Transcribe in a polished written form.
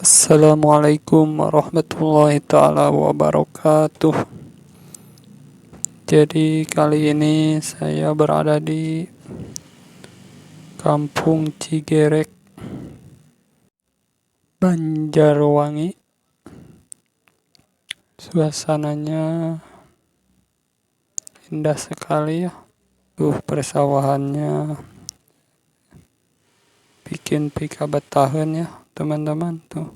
Assalamualaikum warahmatullahi taala wabarakatuh. Jadi kali ini saya berada di Kampung Cigerek, Banjarwangi. Suasananya indah sekali ya. Persawahannya bikin pika betahan ya, teman-teman tuh.